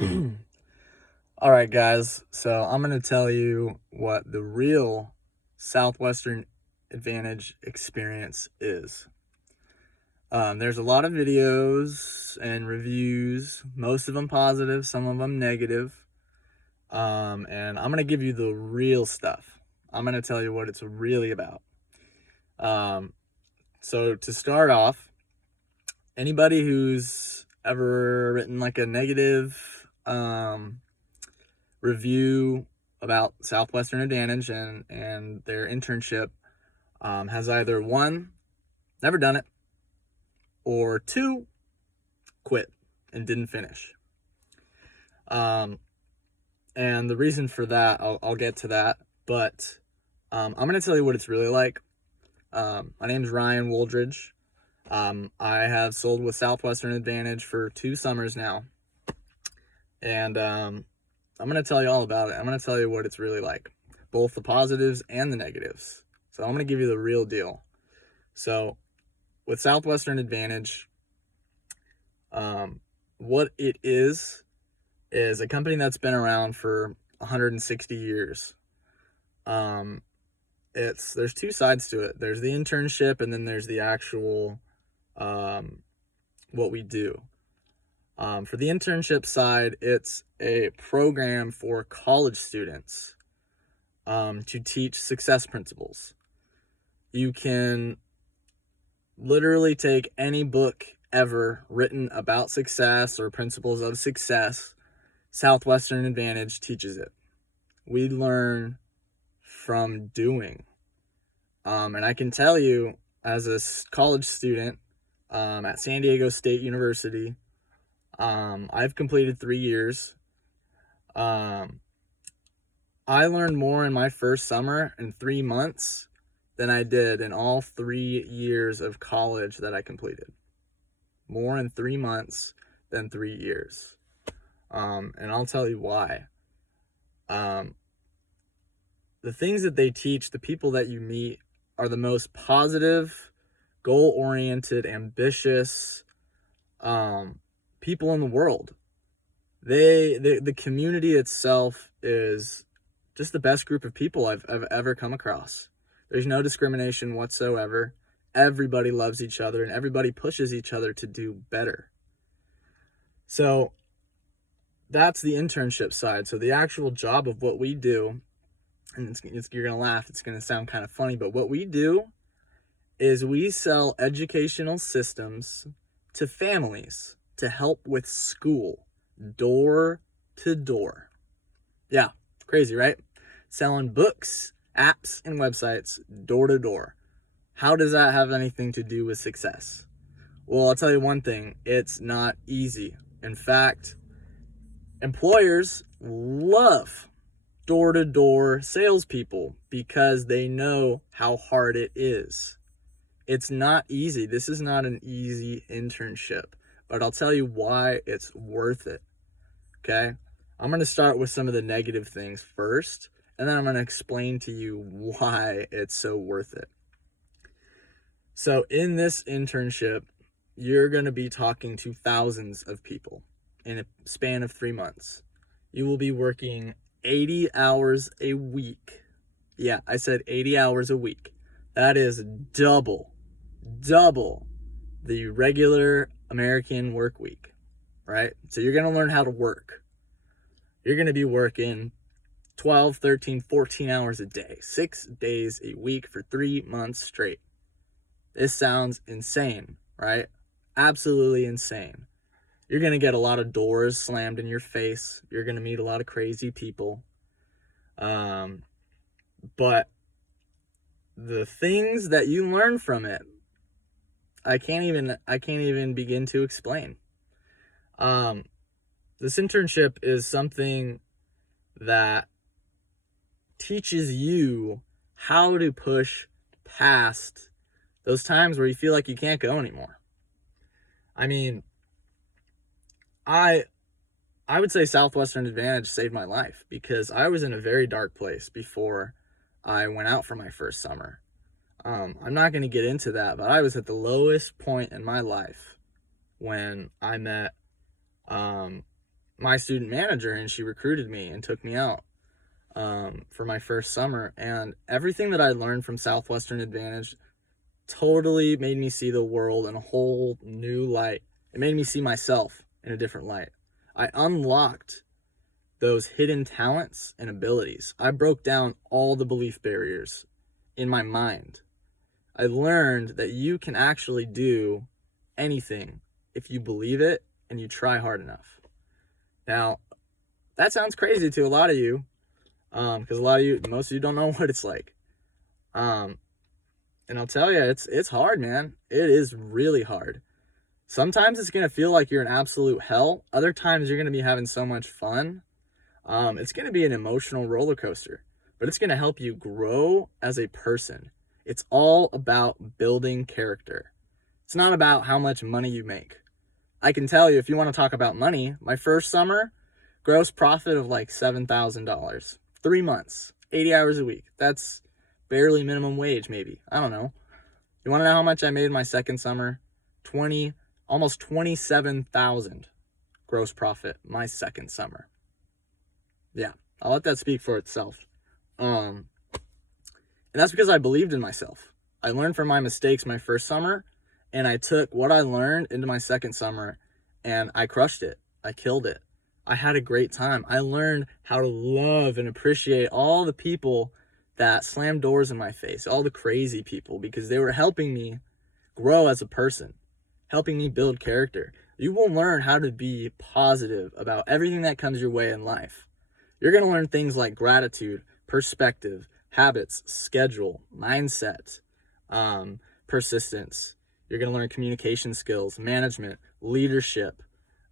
All right, guys. So I'm going to tell you what the real Southwestern Advantage experience is. There's a lot of videos and reviews, most of them positive, some of them negative. And I'm going to give you the real stuff. I'm going to tell you what it's really about. So to start off, anybody who's ever written like a negative review about Southwestern Advantage and their internship has either one, never done it, or two, quit and didn't finish. And the reason for that, I'll get to that, but I'm going to tell you what it's really like. My name's Ryan Woldridge. I have sold with Southwestern Advantage for 2 summers now, and I'm going to tell you all about it. I'm going to tell you what it's really like, both the positives and the negatives. So I'm going to give you the real deal. So with Southwestern Advantage, what it is a company that's been around for 160 years. There's 2 sides to it. There's the internship, and then there's the actual what we do. For the internship side, it's a program for college students to teach success principles. You can literally take any book ever written about success or principles of success. Southwestern Advantage teaches it. We learn from doing. And I can tell you, as a college student at San Diego State University, I've completed 3 years. I learned more in my first summer in 3 months than I did in all 3 years of college that I completed. More in 3 months than 3 years. And I'll tell you why. The things that they teach, the people that you meet, are the most positive, goal-oriented, ambitious people in the world. The community itself is just the best group of people I've ever come across. There's no discrimination whatsoever. Everybody loves each other, and everybody pushes each other to do better. So that's the internship side. So the actual job of what we do, and you're going to laugh, it's going to sound kind of funny, but what we do is we sell educational systems to families to help with school, door to door. Yeah, crazy, right? Selling books, apps, and websites door to door. How does that have anything to do with success? Well, I'll tell you one thing, it's not easy. In fact, employers love door-to-door salespeople because they know how hard it is. It's not easy. This is not an easy internship, but I'll tell you why it's worth it. Okay? I'm going to start with some of the negative things first, and then I'm going to explain to you why it's so worth it. So in this internship, you're going to be talking to thousands of people in a span of 3 months. You will be working 80 hours a week. Yeah, I said 80 hours a week. That is double the regular American work week, right? So you're going to learn how to work. You're going to be working 12, 13, 14 hours a day, 6 days a week for 3 months straight. This sounds insane, right? Absolutely insane. You're going to get a lot of doors slammed in your face. You're going to meet a lot of crazy people. But the things that you learn from it, I can't even begin to explain. This internship is something that teaches you how to push past those times where you feel like you can't go anymore. I mean, I would say Southwestern Advantage saved my life because I was in a very dark place before I went out for my first summer. I'm not going to get into that, but I was at the lowest point in my life when I met my student manager, and she recruited me and took me out for my first summer. And everything that I learned from Southwestern Advantage totally made me see the world in a whole new light. It made me see myself in a different light. I unlocked those hidden talents and abilities. I broke down all the belief barriers in my mind. I learned that you can actually do anything if you believe it and you try hard enough. Now, that sounds crazy to a lot of you, because most of you don't know what it's like. And I'll tell you, it's hard, man. It is really hard. Sometimes it's going to feel like you're in absolute hell. Other times you're going to be having so much fun. It's going to be an emotional roller coaster, but it's going to help you grow as a person. It's all about building character. It's not about how much money you make. I can tell you, if you want to talk about money, my first summer, gross profit of like $7,000. 3 months, 80 hours a week. That's barely minimum wage, maybe. I don't know. You want to know how much I made my second summer? Almost 27,000 gross profit my second summer. Yeah, I'll let that speak for itself. And that's because I believed in myself. I learned from my mistakes my first summer, and I took what I learned into my second summer, and I crushed it. I killed it. I had a great time. I learned how to love and appreciate all the people that slammed doors in my face, all the crazy people, because they were helping me grow as a person, helping me build character. You will learn how to be positive about everything that comes your way in life. You're going to learn things like gratitude, perspective, habits, schedule, mindset, persistence. You're going to learn communication skills, management, leadership,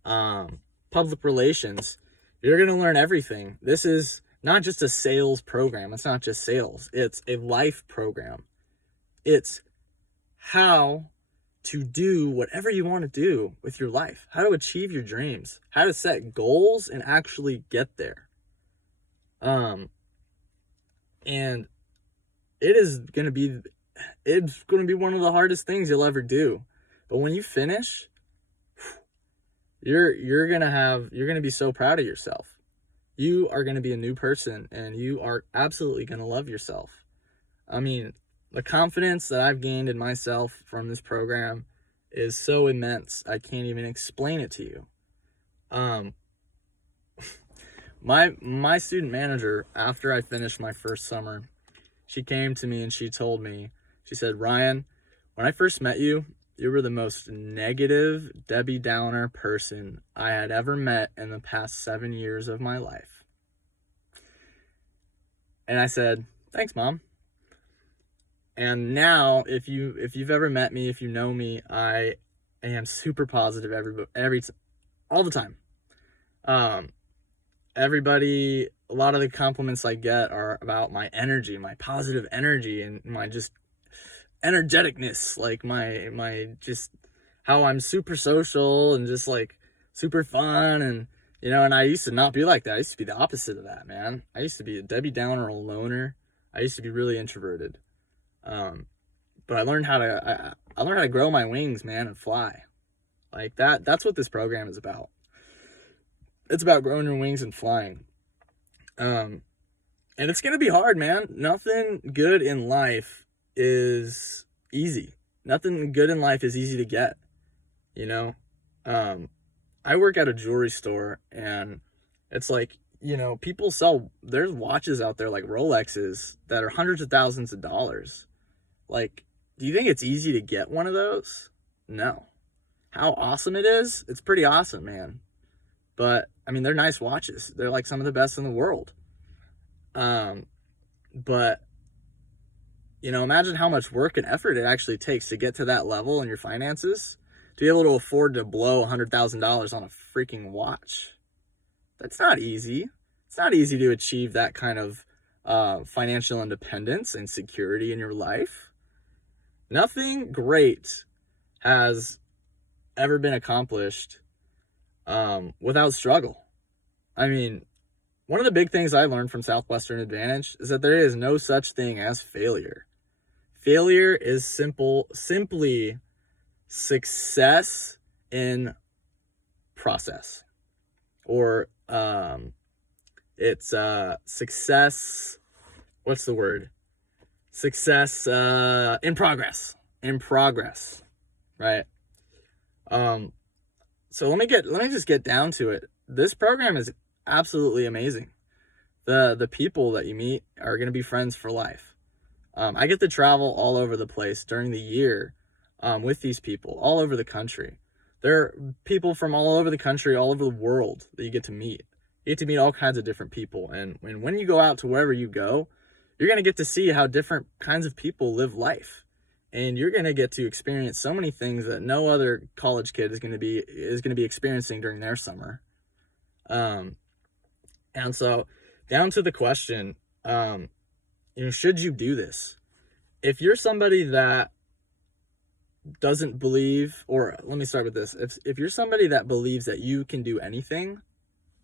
public relations. You're going to learn everything. This is not just a sales program. It's not just sales. It's a life program. It's how to do whatever you want to do with your life, how to achieve your dreams, how to set goals and actually get there. And it's going to be one of the hardest things you'll ever do. But when you finish, you're going to be so proud of yourself. You are going to be a new person, and you are absolutely going to love yourself. I mean, the confidence that I've gained in myself from this program is so immense. I can't even explain it to you. My student manager, after I finished my first summer, she came to me and she told me, she said, "Ryan, when I first met you, you were the most negative, Debbie Downer person I had ever met in the past 7 years of my life." And I said, "Thanks, Mom." And now, if you've ever met me, if you know me, I am super positive all the time. Everybody, a lot of the compliments I get are about my energy, my positive energy, and my just energeticness, like my just how I'm super social and just like super fun, and and I used to not be like that. I used to be the opposite of that, man. I used to be a Debbie Downer, a loner. I used to be really introverted. But I learned how to grow my wings, man, and fly. Like that's what this program is about. It's about growing your wings and flying. And it's going to be hard, man. Nothing good in life is easy. Nothing good in life is easy to get, I work at a jewelry store, and it's like, people there's watches out there like Rolexes that are hundreds of thousands of dollars. Like, do you think it's easy to get one of those? No. How awesome it is? It's pretty awesome, man. But, I mean, they're nice watches. They're like some of the best in the world. But, imagine how much work and effort it actually takes to get to that level in your finances, to be able to afford to blow $100,000 on a freaking watch. That's not easy. It's not easy to achieve that kind of financial independence and security in your life. Nothing great has ever been accomplished without struggle. I mean, one of the big things I learned from Southwestern Advantage is that there is no such thing as failure. Failure is simply success in process. or it's success. What's the word? Success in progress. In progress, right? So let me just get down to it. This program is absolutely amazing. The people that you meet are going to be friends for life. I get to travel all over the place during the year with these people all over the country. There are people from all over the country, all over the world that you get to meet. You get to meet all kinds of different people. And when you go out to wherever you go, you're going to get to see how different kinds of people live life. And you're going to get to experience so many things that no other college kid is going to be experiencing during their summer. And so down to the question, should you do this? If you're somebody that doesn't believe, or let me start with this. If you're somebody that believes that you can do anything,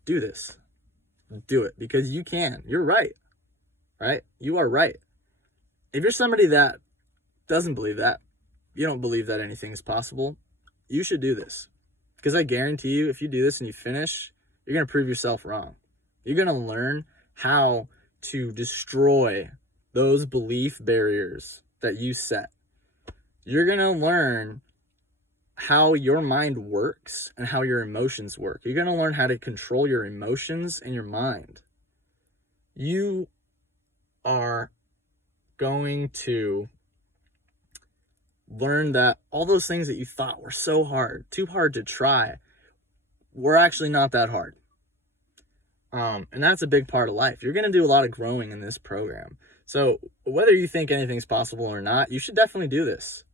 do this. Do it, because you can. You're right. Right? You are right. If you're somebody that doesn't believe that, you don't believe that anything is possible, you should do this. Because I guarantee you, if you do this and you finish, you're going to prove yourself wrong. You're going to learn how to destroy those belief barriers that you set. You're going to learn how your mind works and how your emotions work. You're going to learn how to control your emotions and your mind. You are going to learn that all those things that you thought were so hard, too hard to try, were actually not that hard. And that's a big part of life. You're going to do a lot of growing in this program. So whether you think anything's possible or not, you should definitely do this.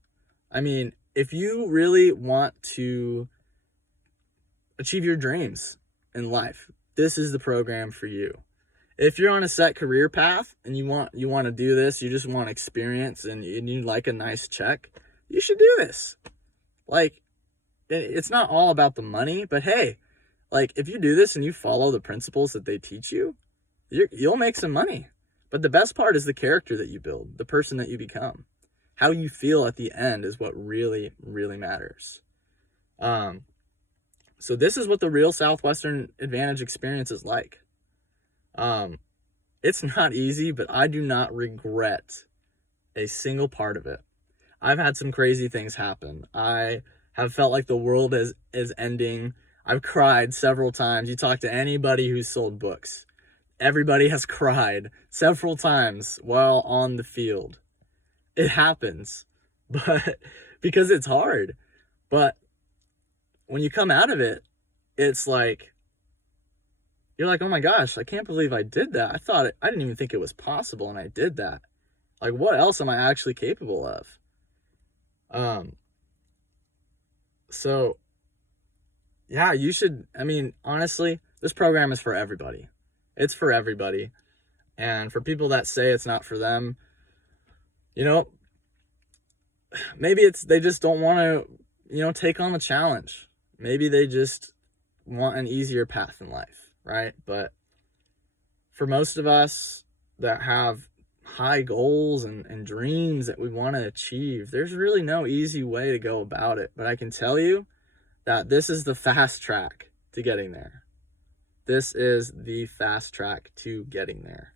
I mean, if you really want to achieve your dreams in life, this is the program for you. If you're on a set career path and you want to do this, you just want experience and you like a nice check, you should do this. Like, it's not all about the money, but hey, like, if you do this and you follow the principles that they teach you, you'll make some money. But the best part is the character that you build, the person that you become. How you feel at the end is what really, really matters. So this is what the real Southwestern Advantage experience is like. It's not easy, but I do not regret a single part of it. I've had some crazy things happen. I have felt like the world is ending. I've cried several times. You talk to anybody who's sold books. Everybody has cried several times while on the field. It happens, but because it's hard. But when you come out of it, it's like, you're like, oh my gosh, I can't believe I did that. I didn't even think it was possible, and I did that. Like, what else am I actually capable of? So yeah, you should, honestly, this program is for everybody. It's for everybody. And for people that say it's not for them, maybe they just don't want to, take on the challenge. Maybe they just want an easier path in life, right? But for most of us that have high goals and dreams that we want to achieve, there's really no easy way to go about it. But I can tell you that this is the fast track to getting there. This is the fast track to getting there.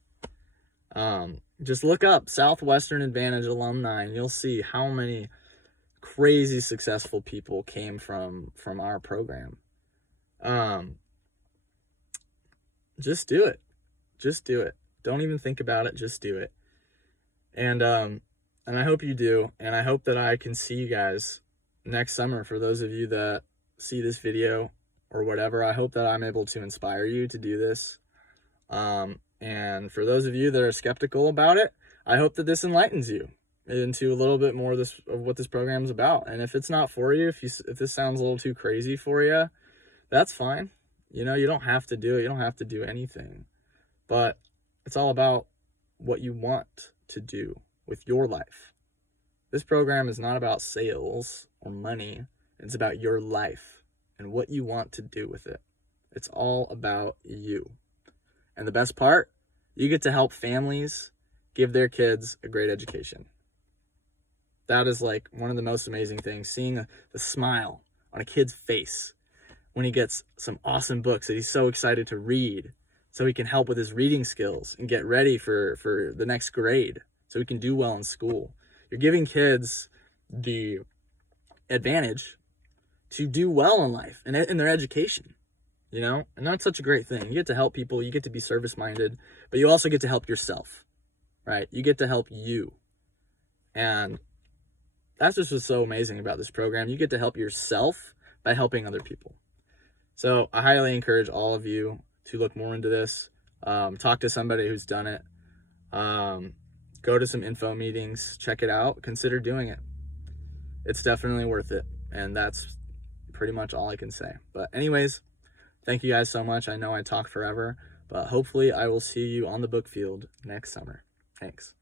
Just look up Southwestern Advantage alumni and you'll see how many crazy successful people came from our program. Just do it. Just do it. Don't even think about it. Just do it. And I hope you do. And I hope that I can see you guys next summer. For those of you that see this video or whatever, I hope that I'm able to inspire you to do this. And for those of you that are skeptical about it, I hope that this enlightens you into a little bit more of what this program is about. And if it's not for you, if this sounds a little too crazy for you, that's fine. You don't have to do it. You don't have to do anything. But it's all about what you want to do with your life. This program is not about sales or money. It's about your life and what you want to do with it. It's all about you. And the best part, you get to help families give their kids a great education. That is like one of the most amazing things, seeing the smile on a kid's face when he gets some awesome books that he's so excited to read, so he can help with his reading skills and get ready for the next grade, so he can do well in school. You're giving kids the advantage to do well in life and in their education, and that's such a great thing. You get to help people, you get to be service-minded, but you also get to help yourself, right? You get to help you. And that's just what's so amazing about this program. You get to help yourself by helping other people. So I highly encourage all of you to look more into this. Talk to somebody who's done it. Go to some info meetings, check it out, consider doing it. It's definitely worth it. And that's pretty much all I can say. But anyways, thank you guys so much. I know I talk forever, but hopefully I will see you on the book field next summer. Thanks.